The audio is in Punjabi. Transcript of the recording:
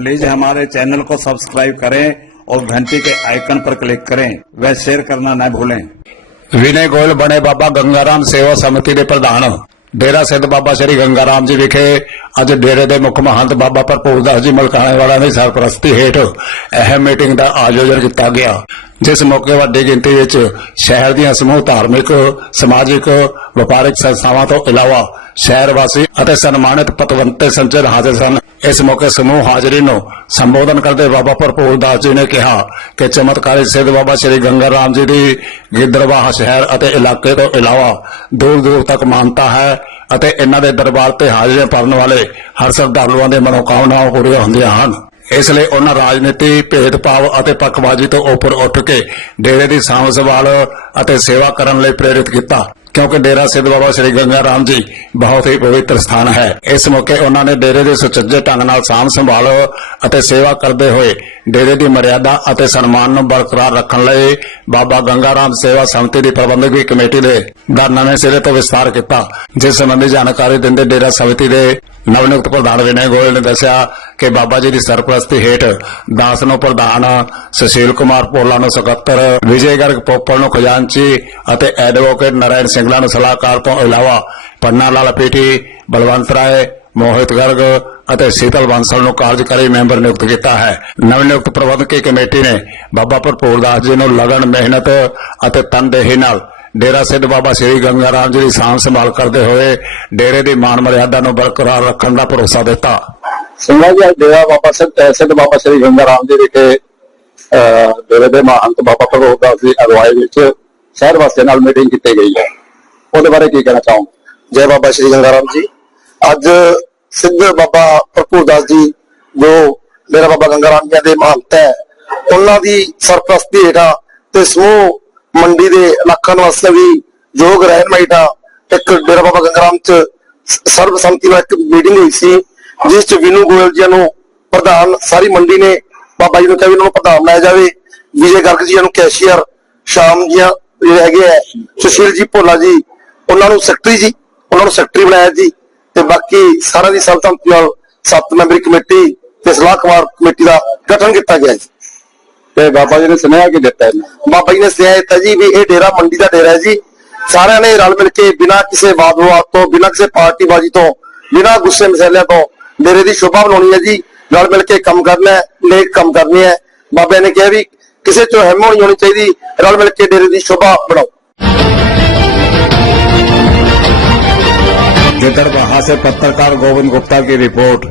प्लीज हमारे चैनल को सब्सक्राइब करें और घंटी के आइकन पर क्लिक करें व शेयर करना न भूलें ਵਿਨੇ ਗੋਇਲ ਬਣੇ ਬਾਬਾ ਗੰਗਾਰਾਮ ਸੇਵਾ ਸਮਿਤੀ ਦੇ ਪ੍ਰਧਾਨ ਡੇਰਾ ਸਿੱਧ ਬਾਬਾ ਸ੍ਰੀ ਗੰਗਾਰਾਮ ਜੀ ਵਿਖੇ ਅੱਜ ਡੇਰੇ ਦੇ ਮੁੱਖ ਮਹੰਤ ਬਾਬਾ ਭਰਪੂਰ ਦਾਸ ਜੀ ਮਲਕਾਣੇ ਵਾਲਾ ਦੀ ਸਰਪ੍ਰਸਤੀ ਹੇਠ ਅਹਿਮ ਮੀਟਿੰਗ ਦਾ ਆਯੋਜਨ ਕੀਤਾ ਗਿਆ ਜਿਸ ਮੌਕੇ ਵੱਡੀ ਗਿਣਤੀ ਵਿੱਚ ਸ਼ਹਿਰ ਦੀਆਂ ਸਮੂਹ ਧਾਰਮਿਕ ਸਮਾਜਿਕ ਵਪਾਰਕ ਸੰਸਥਾਵਾਂ ਤੋਂ ਇਲਾਵਾ ਸ਼ਹਿਰ ਵਾਸੀ ਅਤੇ ਸਨਮਾਨਿਤ ਪਤਵੰਤੇ ਸੰਚਰ ਹਾਜ਼ਰ ਸਨ। ਇਸ ਮੌਕੇ ਸਮੂਹ ਹਾਜ਼ਰੀ ਨੂੰ ਸੰਬੋਧਨ ਕਰਦੇ ਬਾਬਾ ਭਰਪੂਰ ਦਾਸ ਜੀ ਨੇ ਕਿਹਾ ਕਿ ਚਮਤਕਾਰੀ ਸਿੱਧ ਬਾਬਾ ਸ੍ਰੀ ਗੰਗਾ ਰਾਮ ਜੀ ਦੀ ਗਿੱਦੜਵਾਹ ਸ਼ਹਿਰ ਅਤੇ ਇਲਾਕੇ ਤੋਂ ਇਲਾਵਾ ਦੂਰ ਦੂਰ ਤੱਕ ਮਾਨਤਾ ਹੈ ਅਤੇ ਇਹਨਾਂ ਦੇ ਦਰਬਾਰ ਤੇ ਹਾਜ਼ਰੀਆਂ ਭਰਨ ਵਾਲੇ ਹਰ ਸ਼ਰਧਾਲੂਆਂ ਦੇ ਮਨੋਕਾਮਨਾਵਾਂ ਪੂਰੀਆਂ ਹੁੰਦੀਆਂ ਹਨ। ਇਸ ਲਈ ਉਹਨਾਂ ਰਾਜਨੀਤੀ, ਭੇਦਭਾਵ ਅਤੇ ਪੱਖਬਾਜ਼ੀ ਤੋਂ ਉੱਪਰ ਉੱਠ ਕੇ ਡੇਰੇ ਦੀ ਸਾਂਭ ਸੰਭਾਲ ਅਤੇ ਸੇਵਾ ਕਰਨ ਲਈ ਪ੍ਰੇਰਿਤ ਕੀਤਾ। ਕਿਉਂਕਿ ਡੇਰਾ ਸਿੱਧ ਬਾਬਾ ਸ੍ਰੀ ਗੰਗਾ ਰਾਮ ਜੀ ਬਹੁਤ ਹੀ ਪਵਿੱਤਰ ਸਥਾਨ ਹੈ। ਇਸ ਮੌਕੇ ਉਹਨਾਂ ਨੇ ਡੇਰੇ ਦੇ ਸੁਚੱਜੇ ਢੰਗ ਨਾਲ ਸਾਂਭ ਸੰਭਾਲ ਅਤੇ ਸੇਵਾ ਕਰਦੇ ਹੋਏ ਡੇਰੇ ਦੀ ਮਰਿਆਦਾ ਅਤੇ ਸਨਮਾਨ ਨੂੰ ਬਰਕਰਾਰ ਰੱਖਣ ਲਈ ਬਾਬਾ ਗੰਗਾ ਰਾਮ ਸੇਵਾ ਸਮਿਤੀ ਦੀ ਪ੍ਰਬੰਧਕੀ ਕਮੇਟੀ ਦੇ ਦਾ ਨਵੇਂ ਸਿਰੇ ਤੋਂ ਵਿਸਥਾਰ ਕੀਤਾ, ਜਿਸ ਸੰਬੰਧੀ ਜਾਣਕਾਰੀ ਦਿੰਦੇ ਡੇਰਾ ਸਮਿਤੀ ਦੇ ਨਵਨਿਯੁਕਤ ਪ੍ਰਧਾਨ ਵਿਨੈ ਗੋਇਲ ਨੇ ਦੱਸਿਆ ਕਿ ਬਾਬਾ ਜੀ ਦੀ ਸਰਪ੍ਰਸਤੀ ਹੇਠ ਦਾਸ ਨੂੰ ਪ੍ਰਧਾਨ ਸੁਸ਼ੀਲ ਕੁਮਾਰ ਭੋਲਾ ਨੂੰ ਸਕੱਤਰ, ਵਿਜੇ ਗਰਗ ਪੋਪਲ ਨੂੰ ਖਜ਼ਾਨਚੀ ਅਤੇ ਐਡਵੋਕੇਟ ਨਰਾਇਣ ਸਿੰਘਲਾ ਨੂੰ ਸਲਾਹਕਾਰ ਤੋਂ ਇਲਾਵਾ ਪੰਨਾ ਲਾਲ ਪੀਟੀ, ਬਲਵੰਤ ਰਾਏ, ਮੋਹਿਤ ਗਰਗ ਅਤੇ ਸੀਤਲ ਬਾਂਸਲ ਨੂੰ ਕਾਰਜਕਾਰੀ ਮੈਂਬਰ ਨਿਯੁਕਤ ਕੀਤਾ ਹੈ। ਨਵਨਿਯੁਕਤ ਪ੍ਰਬੰਧਕੀ ਕਮੇਟੀ ਨੇ ਬਾਬਾ ਭਰਪੂਰ ਦਾਸ ਜੀ ਨੂੰ ਲਗਨ, ਮਿਹਨਤ ਅਤੇ ਤਨਦੇਹੀ ਨਾਲ ਡੇਰਾ ਸਿੱਧ ਬਾਬਾ ਸ੍ਰੀ ਗੰਗਾ ਰਾਮ ਜੀ ਦੀ ਸਾਂਭ ਸੰਭਾਲ ਕਰਦੇ ਹੋਏ ਡੇਰੇ ਦੀ ਮਾਨ ਮਰਿਆਦਾ ਨੂੰ ਬਰਕਰਾਰ ਰੱਖਣ ਦਾ ਭਰੋਸਾ ਦਿੱਤਾ। ਸਿੰਘਾਂ ਜੀ ਡੇਰਾ ਬਾਬਾ ਸਿੱਧ ਸਿੱਧ ਬਾਬਾ ਸ੍ਰੀ ਗੰਗਾ ਰਾਮ ਜੀ ਵਿਖੇ ਡੇਰੇ ਦੇ ਮਹੰਤ ਬਾਬਾ ਪ੍ਰਭੂ ਦਾਸ ਦੀ ਅਗਵਾਈ ਵਿੱਚ ਸ਼ਹਿਰ ਵਾਸੀਆਂ ਨਾਲ ਮੀਟਿੰਗ ਕੀਤੀ ਗਈ ਹੈ। ਉਹਦੇ ਬਾਰੇ ਕੀ ਕਹਿਣਾ ਚਾਹੋ ਜੈ ਬਾਬਾ ਸ੍ਰੀ ਗੰਗਾ ਰਾਮ ਜੀ। ਅੱਜ ਸਿੱਧ ਬਾਬਾ ਪ੍ਰਭੂ ਦਾਸ ਜੀ ਜੋ ਡੇਰਾ ਬਾਬਾ ਗੰਗਾ ਰਾਮ ਜੀ ਦੇ ਮਹੰਤ ਹੈ ਉਹਨਾਂ ਦੀ ਸਰਪ੍ਰਸਤੀ ਹੇਠਾਂ ਤੇ ਸਮੂਹ ਮੰਡੀ ਦੇ ਇਲਾਕਾ ਨਿਵਾਸੀਆਂ ਵੀ ਯੋਗ ਰਹਿਨਮਾਈ ਹੇਠਾਂ ਇੱਕ ਡੇਰਾ ਬਾਬਾ ਗੰਗਾ ਚ ਸਰਬ ਸੰਮਤੀ ਨਾਲ ਇੱਕ ਮੀਟਿੰਗ ਹੋਈ ਸੀ, ਜਿਸ ਚ ਵਿਨੂ ਗੋਇਲ ਜੀ ਨੂੰ ਪ੍ਰਧਾਨ ਸਾਰੀ ਮੰਡੀ ਨੇ, ਬਾਬਾ ਜੀ ਨੂੰ ਕਿਹਾ ਵੀ ਉਹਨਾਂ ਨੂੰ ਪ੍ਰਧਾਨ ਬਣਾਇਆ ਜਾਵੇ। ਵਿਜੇ ਗਰਗ ਜੀ ਨੂੰ ਕੈਸ਼ੀਅਰ, ਸ਼ਾਮ ਜੀ ਜਿਹੜੇ ਹੈਗੇ ਆ, ਸੁਸ਼ੀਲ ਜੀ, ਭੋਲਾ ਜੀ, ਉਹਨਾਂ ਨੂੰ ਸੈਕਟਰੀ ਜੀ, ਉਹਨਾਂ ਨੂੰ ਸੈਕਟਰੀ ਬਣਾਇਆ ਜੀ। ਤੇ ਬਾਕੀ ਸਾਰਿਆਂ ਦੀ ਸਰਬਸੰਮਤੀ ਨਾਲ ਸੱਤ ਮੈਂਬਰੀ ਕਮੇਟੀ ਤੇ ਸਲਾਹਕਾਰ ਕਮੇਟੀ ਦਾ ਗਠਨ ਕੀਤਾ ਗਿਆ ਜੀ। ਤੇ ਬਾਬਾ ਜੀ ਨੇ ਸੁਨੇਹਾ ਕਿ ਦਿੱਤਾ ਇਹਨੂੰ ਬਾਬਾ ਜੀ ਨੇ ਸਿਆ ਦਿੱਤਾ ਜੀ ਵੀ ਇਹ ਡੇਰਾ ਮੰਡੀ ਦਾ ਡੇਰਾ ਹੈ ਜੀ ਸਾਰਿਆਂ ਨੇ ਰਲ ਮਿਲ ਕੇ ਬਿਨਾਂ ਕਿਸੇ ਵਾਦ ਵਿਵਾਦ ਤੋਂ ਬਿਨਾਂ ਕਿਸੇ ਪਾਰਟੀਬਾਜ਼ੀ ਤੋਂ ਬਿਨਾਂ ਗੁੱਸੇ ਮਸਲਿਆਂ ਤੋਂ ਡੇਰੇ ਦੀ ਸ਼ੋਭਾ ਬਣਾਉਣੀ ਹੈ ਜੀ ਰਲ ਮਿਲ ਕੇ ਕੰਮ ਕਰਨਾ ਹੈ ਨੇਕ ਕੰਮ ਕਰਨੇ ਹੈ ਬਾਬੇ ਨੇ ਕਿਹਾ ਵੀ ਕਿਸੇ ਚੋਂ ਹਿੰਮ ਨਹੀਂ ਹੋਣੀ ਚਾਹੀਦੀ ਰਲ ਮਿਲ ਕੇ ਡੇਰੇ ਦੀ ਸ਼ੋਭਾ ਬਣਾਓ गिदड़बाहा से पत्रकार गोविंद गुप्ता की रिपोर्ट